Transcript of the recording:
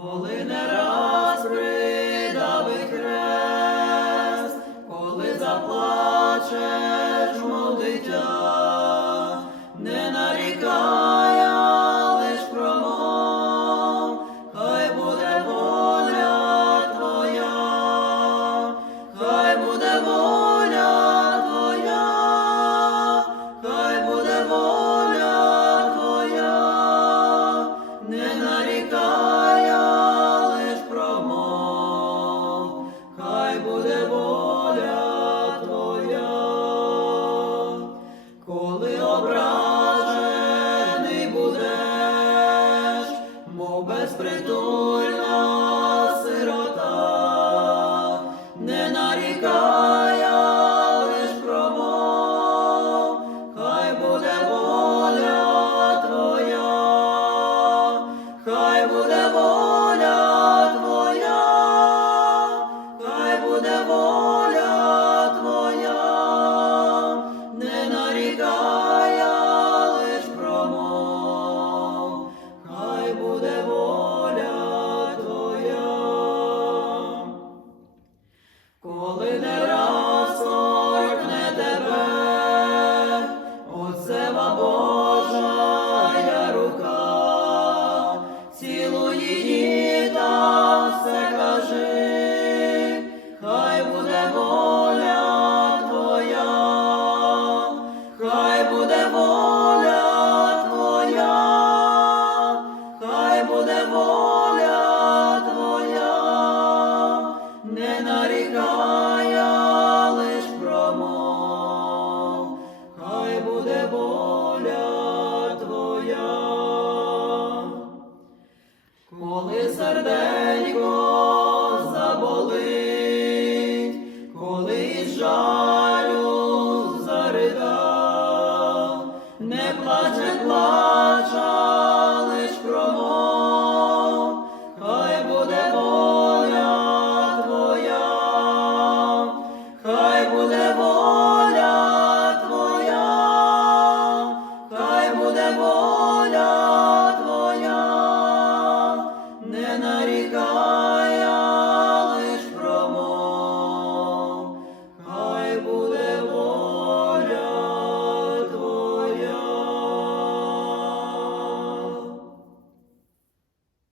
Коли не раз придавить хрест, коли заплачеш,